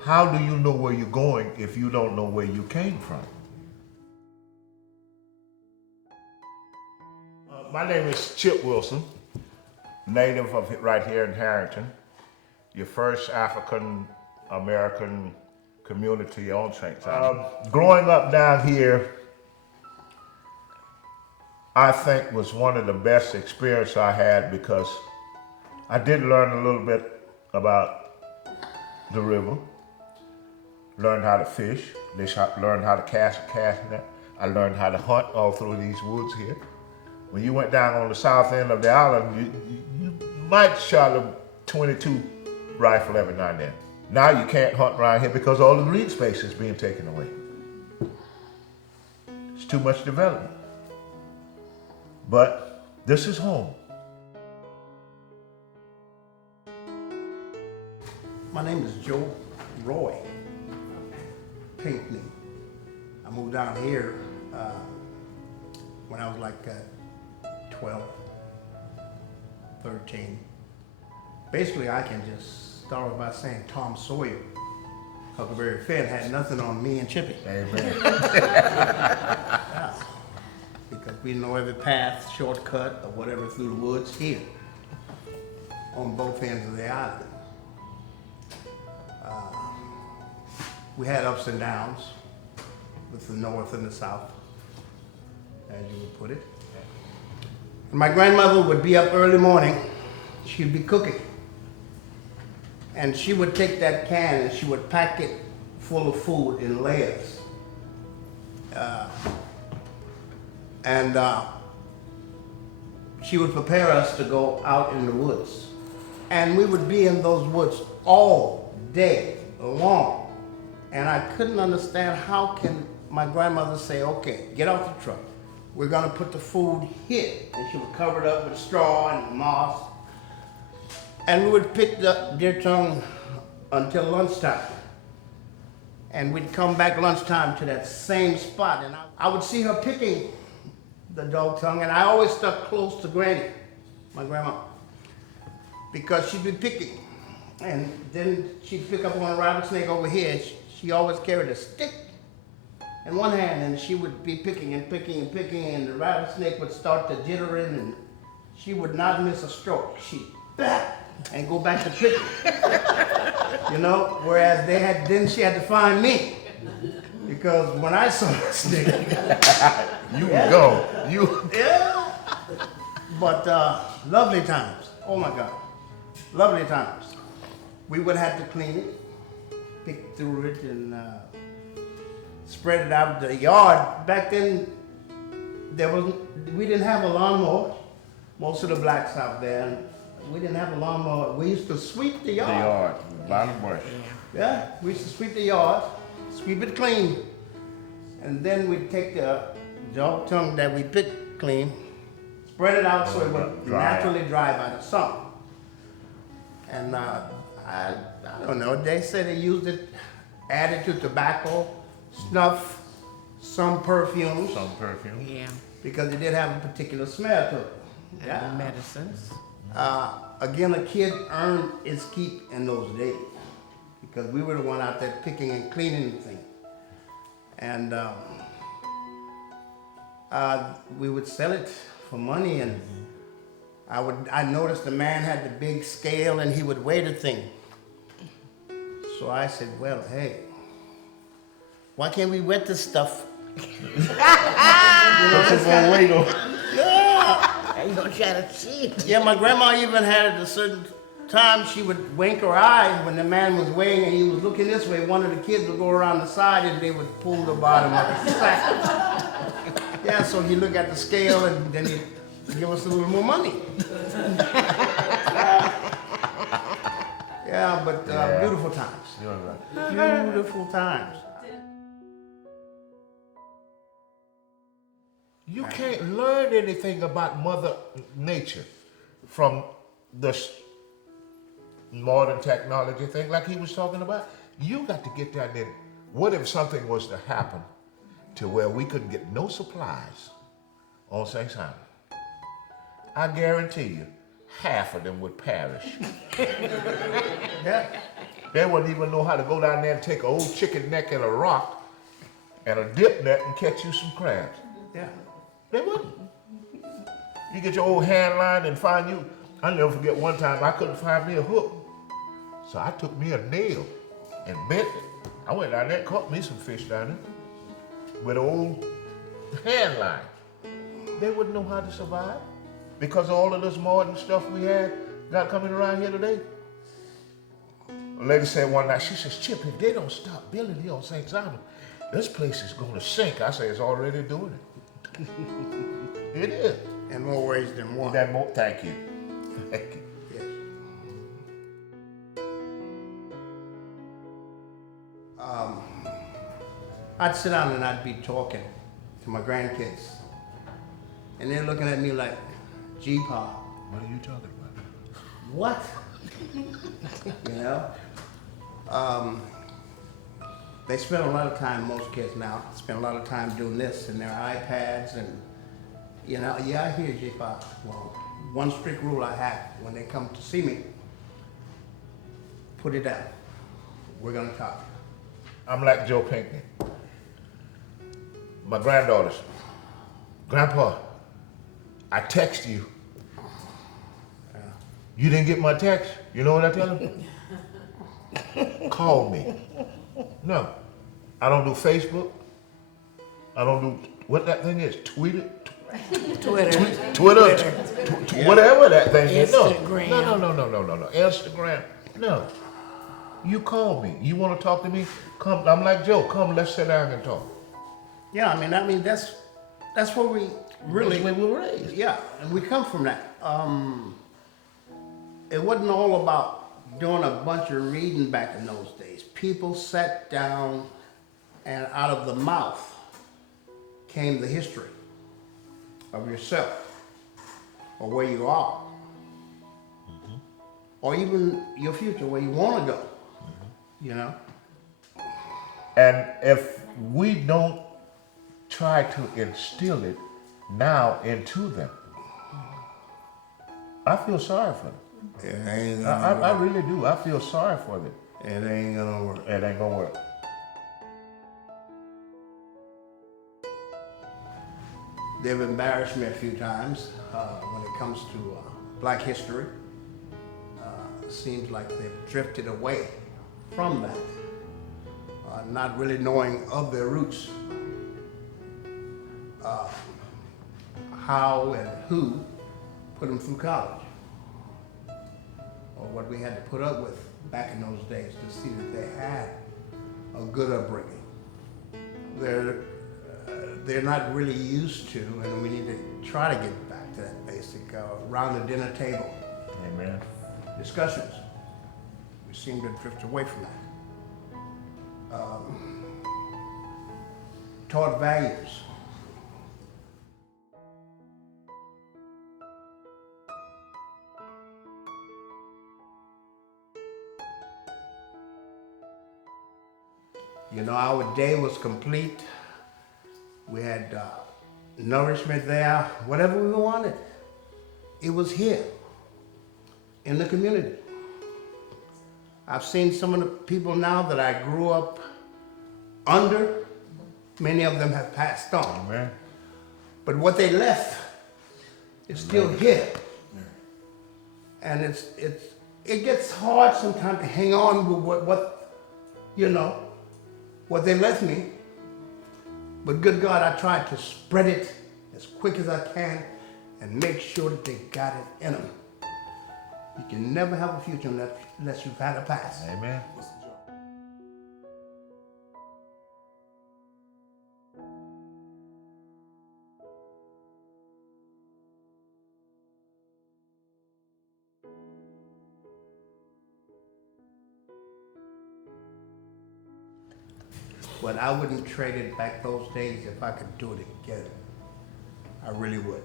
How do you know where you're going if you don't know where you came from? My name is Chip Wilson, native of right here in Harrington, your first African American community on St. Simon. Growing up down here, I think was one of the best experiences I had because I did learn a little bit about the river, learned how to fish, learned how to cast a cast net. I learned how to hunt all through these woods here. When you went down on the south end of the island, you might shot a 22 rifle every now and then. Now you can't hunt around here because all the green space is being taken away. It's too much development. But this is home. My name is Joe Roy Pinckney. I moved down here when I was like 12, 13. Basically, I can just start off by saying Tom Sawyer, Huckleberry Finn had nothing on me and Chippy. Amen. Yeah. Because we know every path, shortcut, or whatever through the woods here on both ends of the island. We had ups and downs with the north and the south, as you would put it. My grandmother would be up early morning. She'd be cooking. And she would take that can and she would pack it full of food in layers. She would prepare us to go out in the woods. And we would be in those woods all day long. And I couldn't understand how can my grandmother say, okay, get off the truck. We're gonna put the food here. And she would cover it up with straw and moss. And we would pick the deer tongue until lunchtime. And we'd come back lunchtime to that same spot. And I would see her picking the dog tongue, and I always stuck close to Granny, my grandma, because she'd be picking. And then she'd pick up on a rattlesnake over here. She always carried a stick in one hand, and she would be picking and picking and picking, and the rattlesnake would start to jittering, and she would not miss a stroke. She'd bat and go back to picking. You know, whereas then she had to find me. Because when I saw a snake, Yeah. But lovely times. Oh my God, lovely times. We would have to clean it, pick through it, and spread it out the yard. Back then, we didn't have a lawnmower. Most of the blacks out there, we didn't have a lawnmower. We used to sweep the yard. The yard, bottom brush. Yeah, we used to sweep the yard, sweep it clean, and then we'd take the dog tongue that we picked clean, spread it out so it would naturally dry by the sun. And I don't know, they said they used it, added to tobacco, snuff, some perfumes, Yeah, because it did have a particular smell to it. and the medicines. Again, a kid earned his keep in those days because we were the one out there picking and cleaning the thing. And we would sell it for money, and I noticed the man had the big scale and he would weigh the thing. So I said, well, hey, why can't we wet this stuff? Yeah. You gonna try to see? Yeah, my grandma even had at a certain time, she would wink her eye when the man was weighing and he was looking this way. One of the kids would go around the side and they would pull the bottom of the sack. Yeah, so he'd look at the scale and then he'd give us a little more money. Yeah, but beautiful times. Beautiful times. You can't learn anything about Mother Nature from this modern technology thing like he was talking about. You got to get down there. What if something was to happen to where we couldn't get no supplies on St. Simon? I guarantee you, half of them would perish. Yeah. They wouldn't even know how to go down there and take an old chicken neck and a rock and a dip net and catch you some crabs. Yeah. They wouldn't. You get your old hand line and find you. I'll never forget one time I couldn't find me a hook. So I took me a nail and bent it. I went down there and caught me some fish down there with an old hand line. They wouldn't know how to survive because of all of this modern stuff we had got coming around here today. A lady said one night, she says, Chip, if they don't stop building here on St. Simon, this place is going to sink. I say, it's already doing it. It is. In more ways than one. That more, thank you. Thank you. Yes. I'd sit down and I'd be talking to my grandkids. And they're looking at me like, G-Pa, What are you talking about? what? You know? They spend a lot of time, most kids now, spend a lot of time doing this and their iPads and, you know, yeah, I hear you, G-Pa. Well, one strict rule I have when they come to see me, put it down. We're gonna talk. I'm like Joe Pinkney. My granddaughters. Grandpa, I text you. You didn't get my text? You know what I tell them? Call me. No, I don't do Facebook. I don't do, what that thing is, Twitter, whatever that thing is. No, Instagram. no. Instagram, no. You call me. You want to talk to me? Come. I'm like Joe. Come. Let's sit down and talk. Yeah, I mean that's what we really. That's the way we were raised. Yeah, and we come from that. It wasn't all about doing a bunch of reading back in those days. People sat down, and out of the mouth came the history of yourself, or where you are, or even your future, where you want to go. You know. And if we don't try to instill it now into them, I feel sorry for them. It ain't I really do. I feel sorry for them. It ain't gonna work. It ain't gonna work. They've embarrassed me a few times when it comes to black history. It seems like they've drifted away from that, not really knowing of their roots, how and who put them through college, or what we had to put up with back in those days to see that they had a good upbringing. They're not really used to, and we need to try to get back to that basic around the dinner table Amen. discussions. We seem to drift away from that. Taught values. You know, our day was complete. We had nourishment there, whatever we wanted. It was here, in the community. I've seen some of the people now that I grew up under. Many of them have passed on. Amen. But what they left is still here. And it gets hard sometimes to hang on with what you know, what they left me. But good God, I try to spread it as quick as I can and make sure that they got it in them. You can never have a future unless you've had a past. Amen. But I wouldn't trade it back those days if I could do it again. I really would.